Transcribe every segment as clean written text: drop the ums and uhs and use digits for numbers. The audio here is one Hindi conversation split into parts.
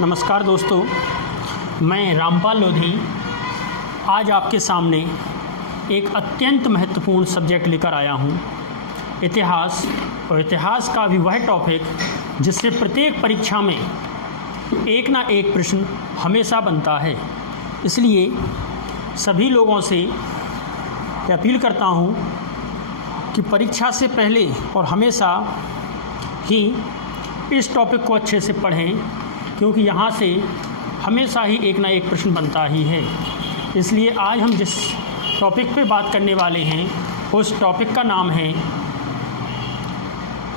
नमस्कार दोस्तों, मैं रामपाल लोधी आज आपके सामने एक अत्यंत महत्वपूर्ण सब्जेक्ट लेकर आया हूँ, इतिहास। और इतिहास का भी वह टॉपिक जिससे प्रत्येक परीक्षा में एक ना एक प्रश्न हमेशा बनता है। इसलिए सभी लोगों से अपील करता हूँ कि परीक्षा से पहले और हमेशा ही इस टॉपिक को अच्छे से पढ़ें, क्योंकि यहाँ से हमेशा ही एक ना एक प्रश्न बनता ही है। इसलिए आज हम जिस टॉपिक पे बात करने वाले हैं उस टॉपिक का नाम है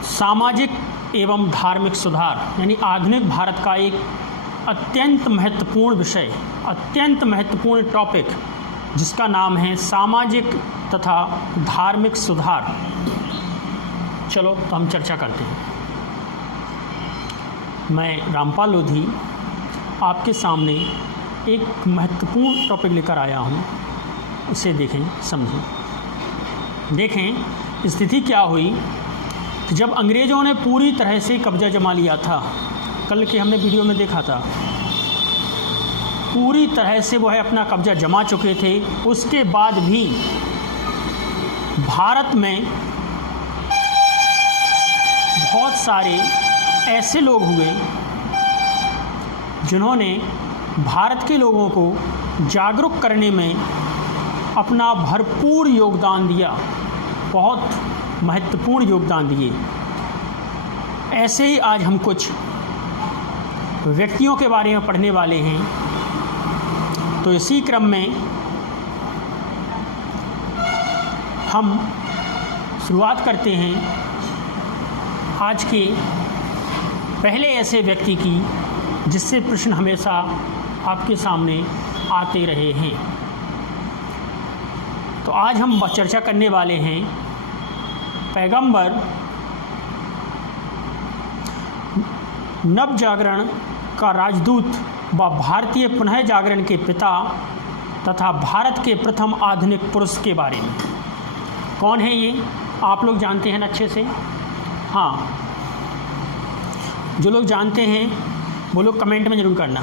सामाजिक एवं धार्मिक सुधार, यानी आधुनिक भारत का एक अत्यंत महत्वपूर्ण विषय, अत्यंत महत्वपूर्ण टॉपिक जिसका नाम है सामाजिक तथा धार्मिक सुधार। चलो तो हम चर्चा करते हैं। मैं रामपाल लोधी आपके सामने एक महत्वपूर्ण टॉपिक लेकर आया हूँ, उसे देखें, समझें। देखें स्थिति क्या हुई कि जब अंग्रेज़ों ने पूरी तरह से कब्जा जमा लिया था, कल के हमने वीडियो में देखा था, पूरी तरह से वह अपना कब्जा जमा चुके थे। उसके बाद भी भारत में बहुत सारे ऐसे लोग हुए जिन्होंने भारत के लोगों को जागरूक करने में अपना भरपूर योगदान दिया, बहुत महत्वपूर्ण योगदान दिए। ऐसे ही आज हम कुछ व्यक्तियों के बारे में पढ़ने वाले हैं। तो इसी क्रम में हम शुरुआत करते हैं आज के पहले ऐसे व्यक्ति की जिससे प्रश्न हमेशा आपके सामने आते रहे हैं। तो आज हम चर्चा करने वाले हैं पैगंबर नव जागरण का राजदूत व भारतीय पुनः जागरण के पिता तथा भारत के प्रथम आधुनिक पुरुष के बारे में। कौन है ये? आप लोग जानते हैं ना अच्छे से? हाँ, जो लोग जानते हैं वो लोग कमेंट में ज़रूर करना,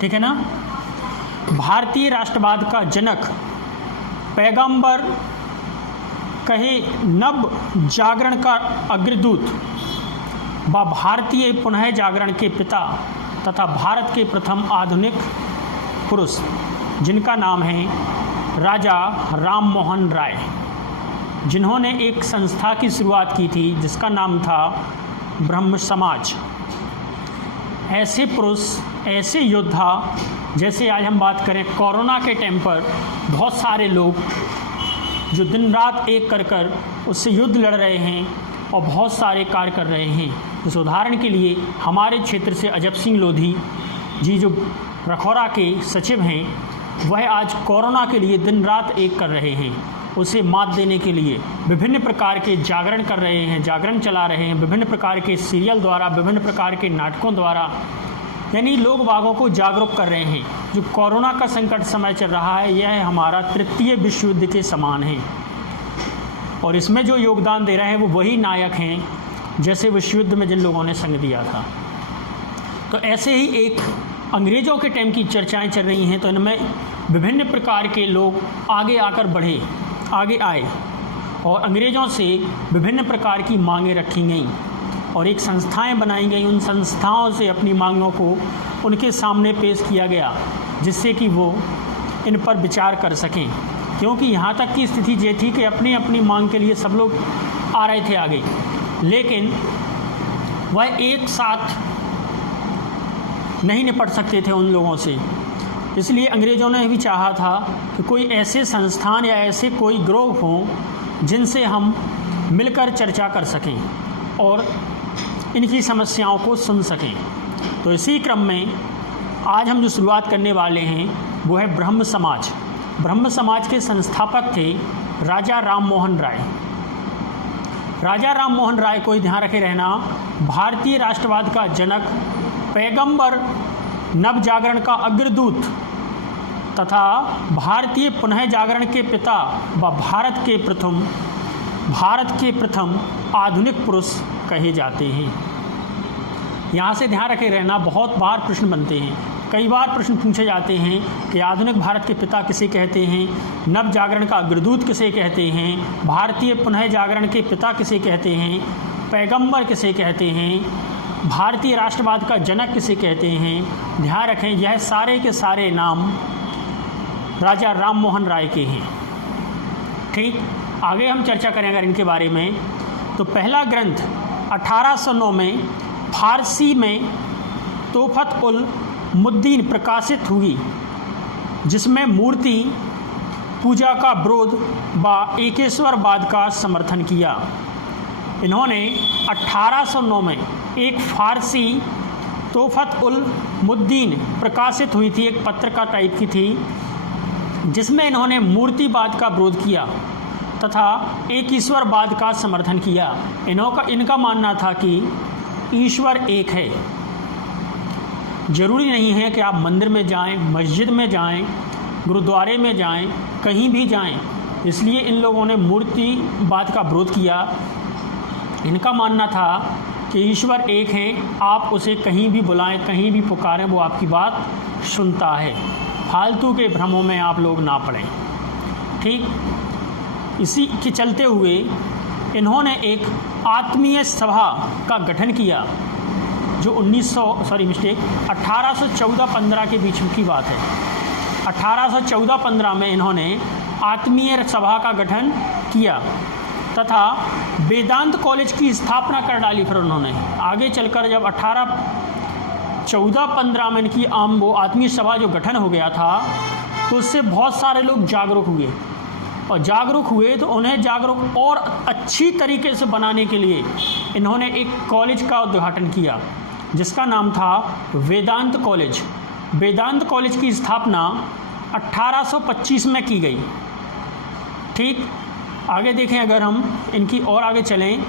ठीक है ना। भारतीय राष्ट्रवाद का जनक, पैगंबर कहे नव जागरण का अग्रदूत व भारतीय पुनः जागरण के पिता तथा भारत के प्रथम आधुनिक पुरुष, जिनका नाम है राजा राम मोहन राय, जिन्होंने एक संस्था की शुरुआत की थी जिसका नाम था ब्रह्म समाज। ऐसे पुरुष, ऐसे योद्धा, जैसे आज हम बात करें कोरोना के टाइम पर बहुत सारे लोग जो दिन रात एक कर उससे युद्ध लड़ रहे हैं और बहुत सारे कार्य कर रहे हैं। इस उदाहरण के लिए हमारे क्षेत्र से अजब सिंह लोधी जी जो रखौरा के सचिव हैं, वह आज कोरोना के लिए दिन रात एक कर रहे हैं। उसे मात देने के लिए विभिन्न प्रकार के जागरण कर रहे हैं, जागरण चला रहे हैं, विभिन्न प्रकार के सीरियल द्वारा, विभिन्न प्रकार के नाटकों द्वारा, यानी लोग बागों को जागरूक कर रहे हैं। जो कोरोना का संकट समय चल रहा है, यह हमारा तृतीय विश्व युद्ध के समान है और इसमें जो योगदान दे रहे हैं वो वही नायक हैं जैसे विश्व युद्ध में जिन लोगों ने संग दिया था। तो ऐसे ही एक अंग्रेज़ों के टाइम की चर्चाएँ चल रही हैं, तो इनमें विभिन्न प्रकार के लोग आगे आकर बढ़े, आगे आए और अंग्रेज़ों से विभिन्न प्रकार की मांगें रखी गईं और एक संस्थाएं बनाई गईं। उन संस्थाओं से अपनी मांगों को उनके सामने पेश किया गया जिससे कि वो इन पर विचार कर सकें, क्योंकि यहाँ तक की स्थिति ये थी कि अपनी अपनी मांग के लिए सब लोग आ रहे थे आगे, लेकिन वह एक साथ नहीं निपट सकते थे उन लोगों से। इसलिए अंग्रेज़ों ने भी चाहा था कि कोई ऐसे संस्थान या ऐसे कोई ग्रुप हों जिनसे हम मिलकर चर्चा कर सकें और इनकी समस्याओं को सुन सकें। तो इसी क्रम में आज हम जो शुरुआत करने वाले हैं वो है ब्रह्म समाज। ब्रह्म समाज के संस्थापक थे राजा राम मोहन राय। राजा राम मोहन राय को ध्यान रखे रहना, भारतीय राष्ट्रवाद का जनक, पैगंबर नव जागरण का अग्रदूत तथा भारतीय पुनः जागरण के पिता व भारत के प्रथम आधुनिक पुरुष कहे जाते हैं। यहाँ से ध्यान रखे रहना, बहुत बार प्रश्न बनते हैं, कई बार प्रश्न पूछे जाते हैं कि आधुनिक भारत के पिता किसे कहते हैं, नव जागरण का अग्रदूत किसे कहते हैं, भारतीय पुनः जागरण के पिता किसे कहते हैं, पैगंबर किसे कहते हैं, भारतीय राष्ट्रवाद का जनक किसे कहते हैं। ध्यान रखें, यह सारे के सारे नाम राजा राम मोहन राय के हैं। ठीक, आगे हम चर्चा करेंगे इनके बारे में। तो पहला ग्रंथ 1809 में फारसी में तोहफत उल मुद्दीन प्रकाशित हुई, जिसमें मूर्ति पूजा का विरोध व एकेश्वरवाद का समर्थन किया। इन्होंने 1809 में एक फारसी तोहफत उल मुद्दीन प्रकाशित हुई थी, एक पत्रिका टाइप की थी, जिसमें इन्होंने मूर्तिवाद का विरोध किया तथा एक ईश्वरवाद का समर्थन किया। इनका मानना था कि ईश्वर एक है। जरूरी नहीं है कि आप मंदिर में जाएं, मस्जिद में जाएं, गुरुद्वारे में जाएं, कहीं भी जाएं, इसलिए इन लोगों ने मूर्तिवाद का विरोध किया। इनका मानना था कि ईश्वर एक है, आप उसे कहीं भी बुलाएं, कहीं भी पुकारें, वो आपकी बात सुनता है। फालतू के भ्रमों में आप लोग ना पड़ें। ठीक, इसी के चलते हुए इन्होंने एक आत्मीय सभा का गठन किया, जो 1814-15 के बीच की बात है। 1814-15 में इन्होंने आत्मीय सभा का गठन किया तथा वेदांत कॉलेज की स्थापना कर डाली। फिर उन्होंने आगे चलकर जब 1814-15 में इनकी वो आत्मीय सभा जो गठन हो गया था, तो उससे बहुत सारे लोग जागरूक हुए, और जागरूक हुए तो उन्हें जागरूक और अच्छी तरीके से बनाने के लिए इन्होंने एक कॉलेज का उद्घाटन किया, जिसका नाम था वेदांत कॉलेज। वेदांत कॉलेज की स्थापना 1825 में की गई। ठीक, आगे देखें, अगर हम इनकी और आगे चलें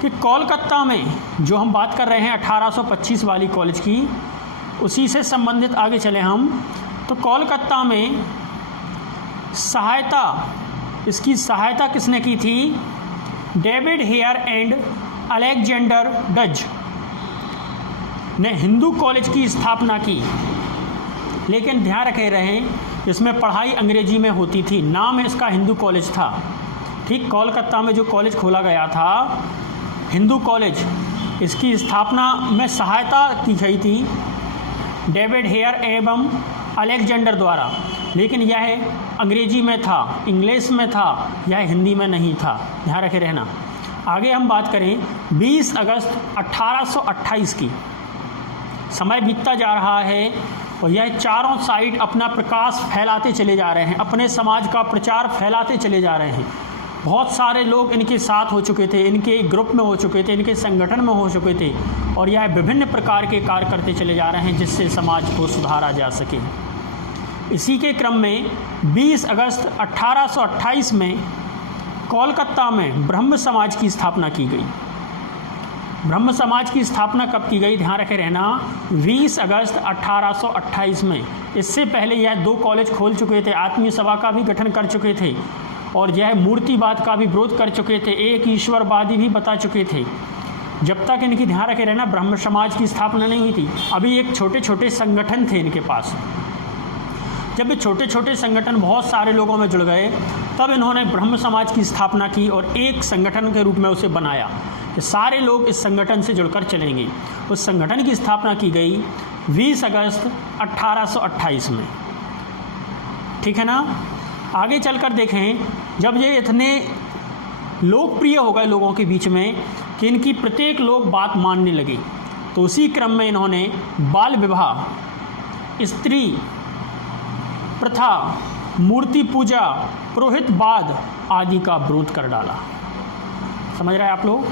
कि कोलकाता में जो हम बात कर रहे हैं 1825 वाली कॉलेज की, उसी से संबंधित आगे चले हम, तो कोलकाता में इसकी सहायता किसने की थी? David Hare and Alexander does ने हिंदू कॉलेज की स्थापना की। लेकिन ध्यान रखे रहें, इसमें पढ़ाई अंग्रेजी में होती थी, नाम इसका हिंदू कॉलेज था। ठीक, कोलकाता में जो कॉलेज खोला गया था हिंदू कॉलेज, इसकी स्थापना में सहायता की गई थी डेविड हेयर एवं अलेक्जेंडर द्वारा, लेकिन यह अंग्रेजी में था, इंग्लिश में था, यह हिंदी में नहीं था। ध्यान रखे रहना। आगे हम बात करें 20 अगस्त 1828 की। समय बीतता जा रहा है और यह चारों साइड अपना प्रकाश फैलाते चले जा रहे हैं, अपने समाज का प्रचार फैलाते चले जा रहे हैं। बहुत सारे लोग इनके साथ हो चुके थे, इनके ग्रुप में हो चुके थे, इनके संगठन में हो चुके थे, और यह विभिन्न प्रकार के कार्य करते चले जा रहे हैं जिससे समाज को सुधारा जा सके। इसी के क्रम में 20 अगस्त 1828 में कोलकाता में ब्रह्म समाज की स्थापना की गई। ब्रह्म समाज की स्थापना कब की गई? ध्यान रखे रहना, 20 अगस्त 1828 में। इससे पहले यह 2 कॉलेज खोल चुके थे, आत्मीय सभा का भी गठन कर चुके थे, और यह मूर्तिवाद का भी विरोध कर चुके थे, एक ईश्वरवादी भी बता चुके थे। जब तक इनकी, ध्यान रखे रहना, ब्रह्म समाज की स्थापना नहीं हुई थी, अभी एक छोटे छोटे संगठन थे इनके पास। जब ये छोटे छोटे संगठन बहुत सारे लोगों में जुड़ गए, तब इन्होंने ब्रह्म समाज की स्थापना की और एक संगठन के रूप में उसे बनाया कि सारे लोग इस संगठन से जुड़कर चलेंगे। उस संगठन की स्थापना की गई 20 अगस्त 1828 में। ठीक है ना। आगे चलकर देखें, जब ये इतने लोकप्रिय हो गए लोगों के बीच में कि इनकी प्रत्येक लोग बात मानने लगे, तो उसी क्रम में इन्होंने बाल विवाह, स्त्री प्रथा, मूर्ति पूजा, पुरोहितवाद आदि का विरोध कर डाला। समझ रहे हैं आप लोग?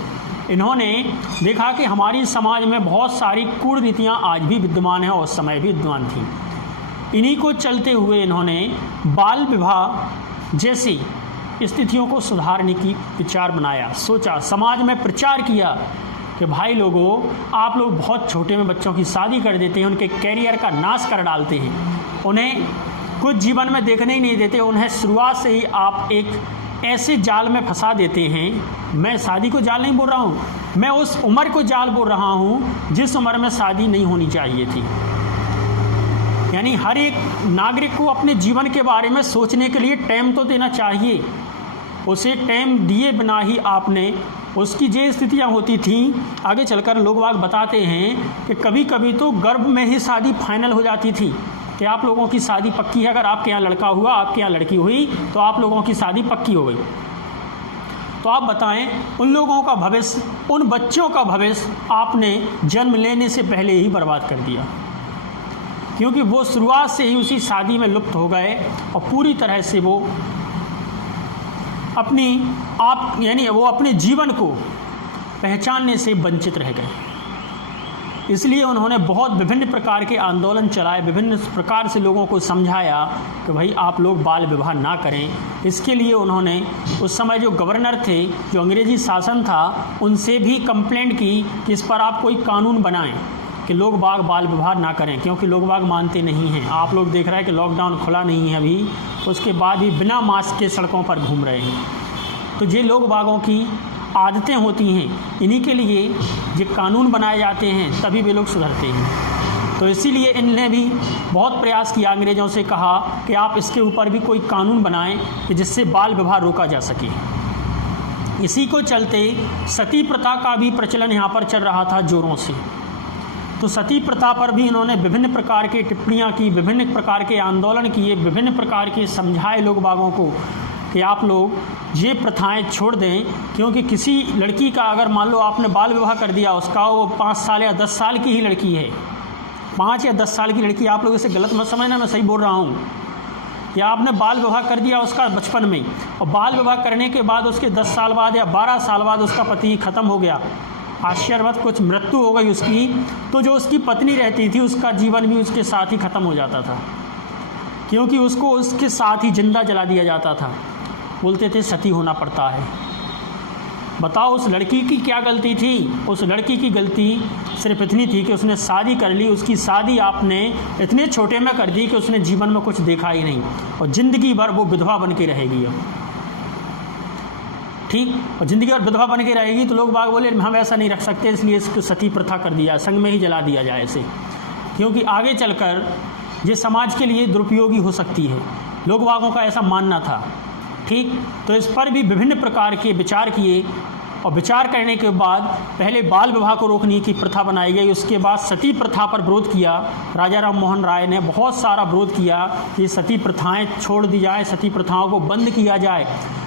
इन्होंने देखा कि हमारी समाज में बहुत सारी कुरीतियाँ आज भी विद्यमान हैं और उस समय भी विद्यमान थी। इन्हीं को चलते हुए इन्होंने बाल विवाह जैसी स्थितियों को सुधारने की विचार बनाया, सोचा, समाज में प्रचार किया कि भाई लोगों, आप लोग बहुत छोटे में बच्चों की शादी कर देते हैं, उनके कैरियर का नाश कर डालते हैं, उन्हें कुछ जीवन में देखने ही नहीं देते, उन्हें शुरुआत से ही आप एक ऐसे जाल में फंसा देते हैं मैं शादी को जाल नहीं बोल रहा हूँ, मैं उस उम्र को जाल बोल रहा हूँ जिस उम्र में शादी नहीं होनी चाहिए थी। यानी हर एक नागरिक को अपने जीवन के बारे में सोचने के लिए टाइम तो देना चाहिए। उसे टाइम दिए बिना ही आपने उसकी जो स्थितियाँ होती थीं, आगे चलकर लोग बाग बताते हैं कि कभी कभी तो गर्भ में ही शादी फाइनल हो जाती थी कि आप लोगों की शादी पक्की है। अगर आपके यहाँ लड़का हुआ, आपके यहाँ लड़की हुई, तो आप लोगों की शादी पक्की हो गई। तो आप बताएं, उन लोगों का भविष्य, उन बच्चों का भविष्य आपने जन्म लेने से पहले ही बर्बाद कर दिया, क्योंकि वो शुरुआत से ही उसी शादी में लुप्त हो गए और पूरी तरह से वो अपने जीवन को पहचानने से वंचित रह गए। इसलिए उन्होंने बहुत विभिन्न प्रकार के आंदोलन चलाए, विभिन्न प्रकार से लोगों को समझाया कि भाई आप लोग बाल विवाह ना करें। इसके लिए उन्होंने उस समय जो गवर्नर थे, जो अंग्रेजी शासन था, उनसे भी कंप्लेंट की कि इस पर आप कोई कानून बनाएं कि लोग बाग बाल विवाह ना करें, क्योंकि लोग बाग मानते नहीं हैं। आप लोग देख रहे हैं कि लॉकडाउन खुला नहीं है अभी, उसके बाद भी बिना मास्क के सड़कों पर घूम रहे हैं। तो ये लोग बागों की आदतें होती हैं, इन्हीं के लिए ये कानून बनाए जाते हैं, तभी वे लोग सुधरते हैं। तो इसीलिए इनने भी बहुत प्रयास किया, अंग्रेज़ों से कहा कि आप इसके ऊपर भी कोई कानून बनाएं कि जिससे बाल विवाह रोका जा सके। इसी को चलते सती प्रथा का भी प्रचलन यहाँ पर चल रहा था जोरों से। तो सती प्रथा पर भी इन्होंने विभिन्न प्रकार की टिप्पणियाँ की, विभिन्न प्रकार के आंदोलन किए, विभिन्न प्रकार के समझाए लोग बागों को कि आप लोग ये प्रथाएं छोड़ दें। क्योंकि किसी लड़की का अगर मान लो आपने बाल विवाह कर दिया, उसका वो 5 साल या 10 साल की ही लड़की है, 5 या 10 साल की लड़की, आप लोग इसे गलत मत समझना, मैं सही बोल रहा हूँ, या आपने बाल विवाह कर दिया उसका बचपन में, और बाल विवाह करने के बाद उसके 10 साल बाद या 12 साल बाद उसका पति ख़त्म हो गया, आश्चर्यवत कुछ मृत्यु हो गई उसकी, तो जो उसकी पत्नी रहती थी उसका जीवन भी उसके साथ ही ख़त्म हो जाता था, क्योंकि उसको उसके साथ ही जिंदा जला दिया जाता था। बोलते थे सती होना पड़ता है। बताओ उस लड़की की क्या गलती थी? उस लड़की की गलती सिर्फ इतनी थी कि उसने शादी कर ली। उसकी शादी आपने इतने छोटे में कर दी कि उसने जीवन में कुछ देखा ही नहीं, और ज़िंदगी भर वो विधवा बन के रहेगी। अब ठीक, और ज़िंदगी भर विधवा बन के रहेगी। तो लोग बाग बोले हम ऐसा नहीं रख सकते, इसलिए इसको सती प्रथा कर दिया, संग में ही जला दिया जाए इसे, क्योंकि आगे चलकर ये समाज के लिए दुरुपयोगी हो सकती है। लोग बागों का ऐसा मानना था। ठीक, तो इस पर भी विभिन्न प्रकार के विचार किए, और विचार करने के बाद पहले बाल विवाह को रोकने की प्रथा बनाई गई। उसके बाद सती प्रथा पर विरोध किया। राजा राम मोहन राय ने बहुत सारा विरोध किया कि सती प्रथाएं छोड़ दी जाए, सती प्रथाओं को बंद किया जाए।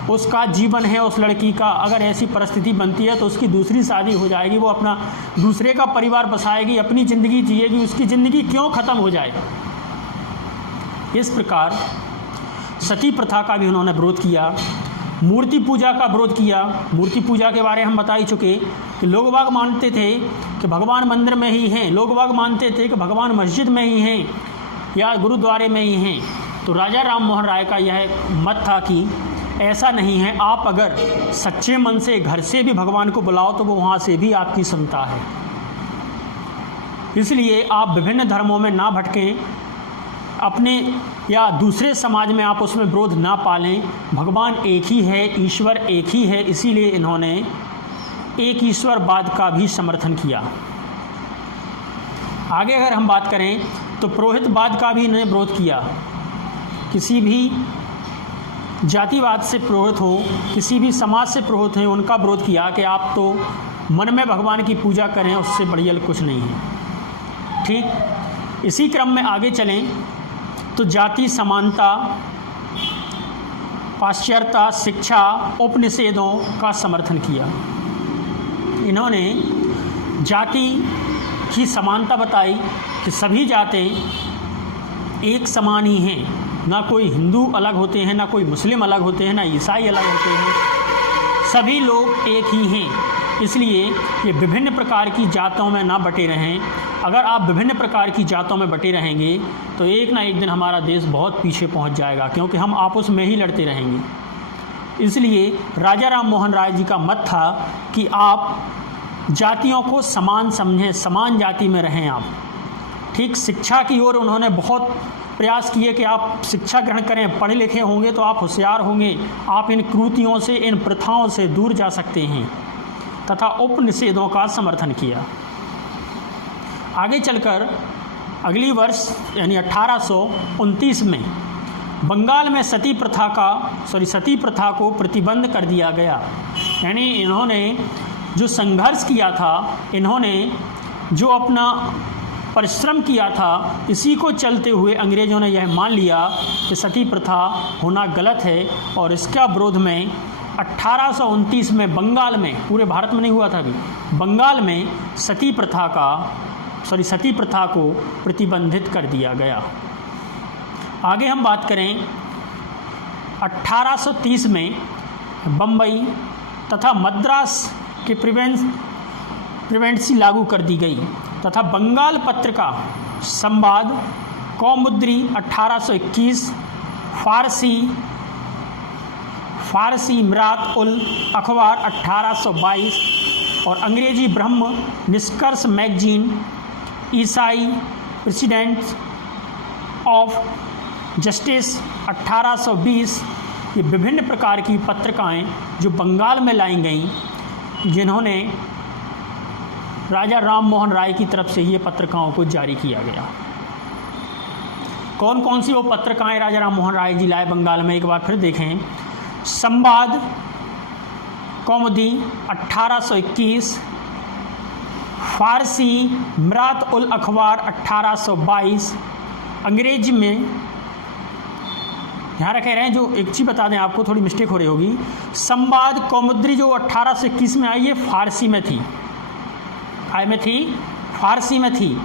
उसका जीवन है उस लड़की का, अगर ऐसी परिस्थिति बनती है तो उसकी दूसरी शादी हो जाएगी, वो अपना दूसरे का परिवार बसाएगी, अपनी ज़िंदगी जिएगी, उसकी ज़िंदगी क्यों ख़त्म हो जाए। इस प्रकार सती प्रथा का भी उन्होंने विरोध किया। मूर्ति पूजा का विरोध किया। मूर्ति पूजा के बारे में हम बता ही चुके कि लोग बाग मानते थे कि भगवान मंदिर में ही हैं, लोग बाग मानते थे कि भगवान मस्जिद में ही हैं या गुरुद्वारे में ही हैं। तो राजा राम मोहन राय का यह मत था कि ऐसा नहीं है, आप अगर सच्चे मन से घर से भी भगवान को बुलाओ तो वो वहाँ से भी आपकी सुनता है। इसलिए आप विभिन्न धर्मों में ना भटकें, अपने या दूसरे समाज में आप उसमें विरोध ना पालें। भगवान एक ही है, ईश्वर एक ही है, इसीलिए इन्होंने एक ईश्वरवाद का भी समर्थन किया। आगे अगर हम बात करें तो पुरोहितवाद का भी इन्होंने विरोध किया। किसी भी जातिवाद से पुरोहित हो, किसी भी समाज से पुरोहित हैं, उनका विरोध किया कि आप तो मन में भगवान की पूजा करें, उससे बढ़िया कुछ नहीं है। ठीक, इसी क्रम में आगे चलें तो जाति समानता, पाश्चात्य शिक्षा, उपनिषेधों का समर्थन किया। इन्होंने जाति की समानता बताई कि सभी जातें एक समान ही हैं, ना कोई हिंदू अलग होते हैं, ना कोई मुस्लिम अलग होते हैं, ना ईसाई अलग होते हैं, सभी लोग एक ही हैं। इसलिए ये विभिन्न प्रकार की जातों में ना बटे रहें। अगर आप विभिन्न प्रकार की जातों में बटे रहेंगे तो एक ना एक दिन हमारा देश बहुत पीछे पहुंच जाएगा, क्योंकि हम आपस में ही लड़ते रहेंगे। इसलिए राजा राम मोहन राय जी का मत था कि आप जातियों को समान समझें, समान जाति में रहें आप। ठीक, शिक्षा की ओर उन्होंने बहुत प्रयास किए कि आप शिक्षा ग्रहण करें, पढ़े लिखे होंगे तो आप होशियार होंगे, आप इन क्रूतियों से, इन प्रथाओं से दूर जा सकते हैं, तथा उपनिषेधों का समर्थन किया। आगे चलकर अगली वर्ष यानी 1829 में बंगाल में सती प्रथा को प्रतिबंध कर दिया गया। यानी इन्होंने जो संघर्ष किया था, इन्होंने जो अपना परिश्रम किया था, इसी को चलते हुए अंग्रेज़ों ने यह मान लिया कि सती प्रथा होना गलत है, और इसका विरोध में 1829 में बंगाल में, पूरे भारत में नहीं हुआ था अभी, बंगाल में सती प्रथा को प्रतिबंधित कर दिया गया। आगे हम बात करें 1830 में बम्बई तथा मद्रास के प्रिवेंसी लागू कर दी गई, तथा बंगाल पत्रिका संवाद कौमुदी 1821, फारसी मिरात उल अखबार 1822 और अंग्रेजी ब्रह्म निष्कर्ष मैगजीन, ईसाई प्रेसिडेंट ऑफ जस्टिस 1820, ये विभिन्न प्रकार की पत्रिकाएं जो बंगाल में लाई गईं, जिन्होंने राजा राम मोहन राय की तरफ से ये पत्रिकाओं को जारी किया गया। कौन कौन सी वो पत्रिकाएं राजा राम मोहन राय जी लाए बंगाल में, एक बार फिर देखें। संवाद कौमुदी 1821, फारसी मिरात उल अखबार 1822, अंग्रेजी में, ध्यान रखे रहें, जो एक चीज़ बता दें आपको, थोड़ी मिस्टेक हो रही होगी, संवाद कौमुदी जो 1821 में आई, ये फारसी में थी, फारसी में थी।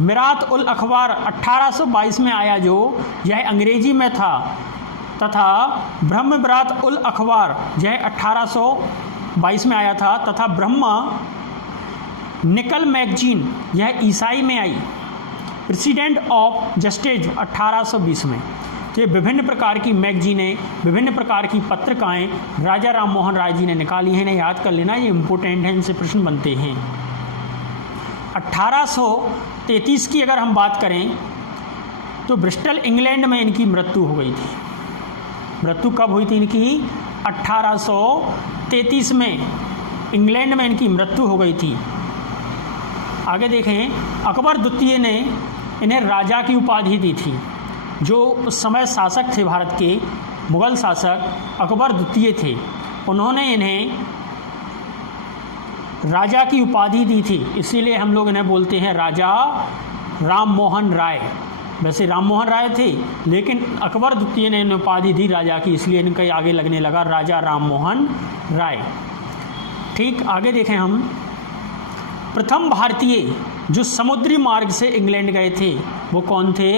मिरात उल अखबार 1822 में आया, जो यह अंग्रेजी में था, तथा ब्रह्म मिरात उल अखबार यह 1822 में आया था, तथा ब्रह्मा निकल मैगजीन यह ईसाई में आई, प्रेसिडेंट ऑफ जस्टिस 1820 में। तो ये विभिन्न प्रकार की मैगजीनें, विभिन्न प्रकार की पत्रिकाएं राजा राम मोहन राय जी ने निकाली हैं, इन्हें याद कर लेना, ये इम्पोर्टेंट है, इनसे प्रश्न बनते हैं। 1833 की अगर हम बात करें तो ब्रिस्टल इंग्लैंड में इनकी मृत्यु हो गई थी। मृत्यु कब हुई थी इनकी? 1833 में इंग्लैंड में इनकी मृत्यु हो गई थी। आगे देखें, अकबर द्वितीय ने इन्हें राजा की उपाधि दी थी। जो उस समय शासक थे भारत के, मुग़ल शासक अकबर द्वितीय थे, उन्होंने इन्हें राजा की उपाधि दी थी, इसीलिए हम लोग इन्हें बोलते हैं राजा राम मोहन राय। वैसे राम मोहन राय थे, लेकिन अकबर द्वितीय ने इन्हें उपाधि दी राजा की, इसलिए इनका आगे लगने लगा राजा राम मोहन राय। ठीक, आगे देखें हम, प्रथम भारतीय जो समुद्री मार्ग से इंग्लैंड गए थे वो कौन थे?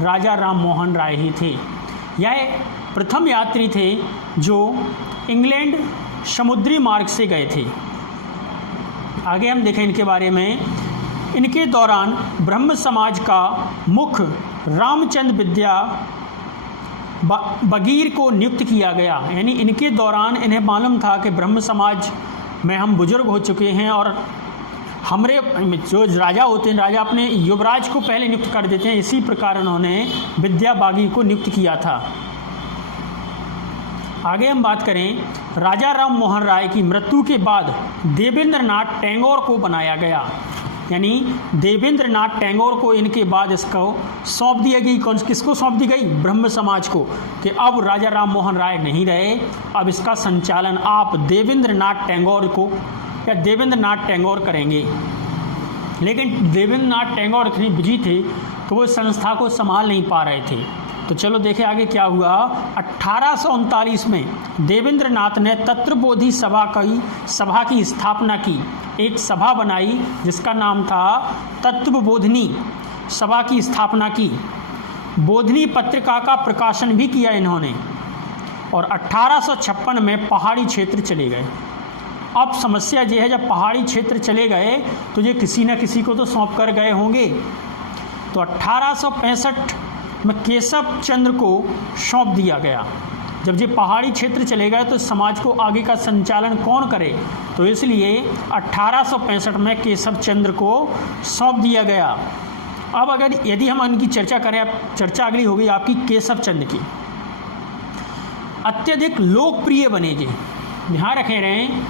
राजा राम मोहन राय ही थे। यह प्रथम यात्री थे जो इंग्लैंड समुद्री मार्ग से गए थे। आगे हम देखें इनके बारे में, इनके दौरान ब्रह्म समाज का मुख्य रामचंद्र विद्या बगीर को नियुक्त किया गया। यानी इनके दौरान इन्हें मालूम था कि ब्रह्म समाज में हम बुजुर्ग हो चुके हैं और हमारे जो राजा होते हैं, राजा अपने युवराज को पहले नियुक्त कर देते हैं, इसी प्रकार उन्होंने विद्या बागी को नियुक्त किया था। आगे हम बात करें, राजा राम मोहन राय की मृत्यु के बाद देवेंद्र नाथ टैगोर को बनाया गया। यानी देवेंद्र नाथ टैगोर को इनके बाद इसको सौंप दिया गई। किसको सौंप दी गई? ब्रह्म समाज को, कि अब राजा राम मोहन राय नहीं रहे, अब इसका संचालन आप देवेंद्र नाथ टैगोर को या देवेंद्र नाथ टैगोर करेंगे। लेकिन देवेंद्र नाथ टैगोर इतनी बिजी थे तो वो संस्था को संभाल नहीं पा रहे थे। तो चलो देखें आगे क्या हुआ। 1839 में देवेंद्र नाथ ने तत्वबोधि सभा की स्थापना की। एक सभा बनाई जिसका नाम था तत्वबोधिनी सभा की स्थापना की। बोधिनी पत्रिका का प्रकाशन भी किया इन्होंने, और 1856 में पहाड़ी क्षेत्र चले गए। अब समस्या ये है, जब पहाड़ी क्षेत्र चले गए तो ये किसी न किसी को तो सौंप कर गए होंगे। तो 1865 में केशव चंद्र को सौंप दिया गया। जब ये पहाड़ी क्षेत्र चले गए तो समाज को आगे का संचालन कौन करे, तो इसलिए 1865 में केशव चंद्र को सौंप दिया गया। अब अगर यदि हम इनकी चर्चा करें, अब चर्चा अगली होगी आपकी केशव चंद्र की। अत्यधिक लोकप्रिय बने जी, ध्यान रखे रहें,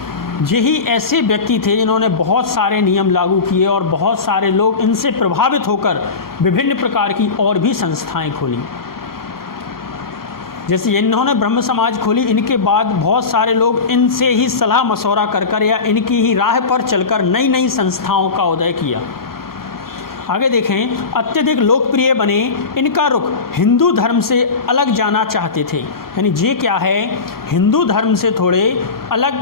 यही ऐसे व्यक्ति थे जिन्होंने बहुत सारे नियम लागू किए और बहुत सारे लोग इनसे प्रभावित होकर विभिन्न प्रकार की और भी संस्थाएं खोली। जैसे इन्होंने ब्रह्म समाज खोली, इनके बाद बहुत सारे लोग इनसे ही सलाह मशवरा कर या इनकी ही राह पर चलकर नई नई संस्थाओं का उदय किया। आगे देखें, अत्यधिक लोकप्रिय बने, इनका रुख हिंदू धर्म से अलग जाना चाहते थे, यानी ये क्या है, हिंदू धर्म से थोड़े अलग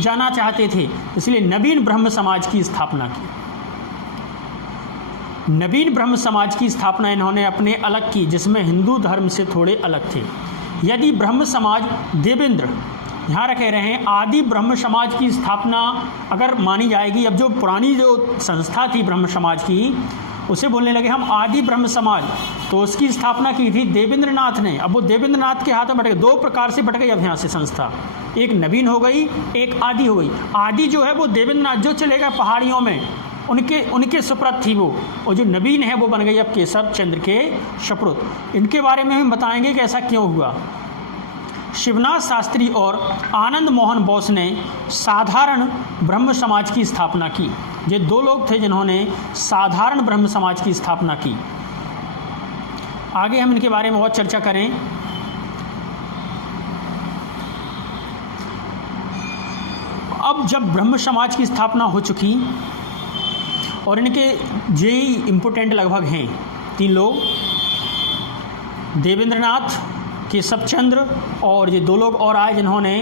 जाना चाहते थे, इसलिए नवीन ब्रह्म समाज की स्थापना की। नवीन ब्रह्म समाज की स्थापना इन्होंने अपने अलग की, जिसमें हिंदू धर्म से थोड़े अलग थे। यदि ब्रह्म समाज देवेंद्र, ध्यान रखे रहें, आदि ब्रह्म समाज की स्थापना अगर मानी जाएगी, अब जो पुरानी जो संस्था थी ब्रह्म समाज की, उसे बोलने लगे हम आदि ब्रह्म समाज, तो उसकी स्थापना की थी देवेंद्रनाथ ने। अब वो देवेंद्रनाथ के हाथ में बट गई, दो प्रकार से बट गई अब यहाँ से संस्था, एक नवीन हो गई, एक आदि हो गई। आदि जो है वो देवेंद्रनाथ जो चलेगा पहाड़ियों में, उनके सुपुर्द थी वो, और जो नवीन है वो बन गई अब केशव चंद्र के सुपुर्द। इनके बारे में हम बताएंगे कि ऐसा क्यों हुआ। शिवनाथ शास्त्री और आनंद मोहन बोस ने साधारण ब्रह्म समाज की स्थापना की। ये दो लोग थे जिन्होंने साधारण ब्रह्म समाज की स्थापना की। आगे हम इनके बारे में और चर्चा करें। अब जब ब्रह्म समाज की स्थापना हो चुकी और इनके जेई इम्पोर्टेंट लगभग हैं तीन लोग, देवेंद्रनाथ, केशव चंद्र और ये दो लोग और आए जिन्होंने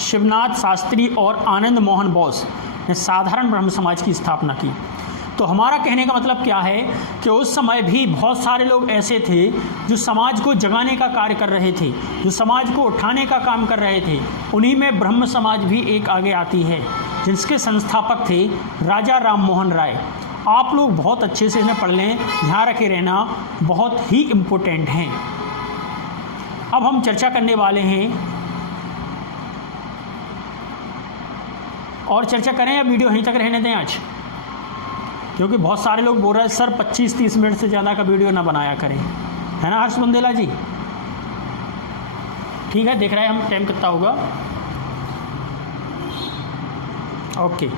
शिवनाथ शास्त्री और आनंद मोहन बोस ने साधारण ब्रह्म समाज की स्थापना की। तो हमारा कहने का मतलब क्या है कि उस समय भी बहुत सारे लोग ऐसे थे जो समाज को जगाने का कार्य कर रहे थे, जो समाज को उठाने का काम कर रहे थे। उन्हीं में ब्रह्म समाज भी एक आगे आती है, जिसके संस्थापक थे राजा राम मोहन राय। आप लोग बहुत अच्छे से इन्हें पढ़ लें, ध्यान रखे रहना, बहुत ही इम्पोर्टेंट हैं। अब हम चर्चा करने वाले हैं, और चर्चा करें या वीडियो यहीं तक रहने दें आज, क्योंकि बहुत सारे लोग बोल रहे हैं सर 25-30 मिनट से ज़्यादा का वीडियो ना बनाया करें, है ना हर्ष बुंदेला जी? ठीक है, देख रहे हैं हम टाइम कितना होगा। ओके।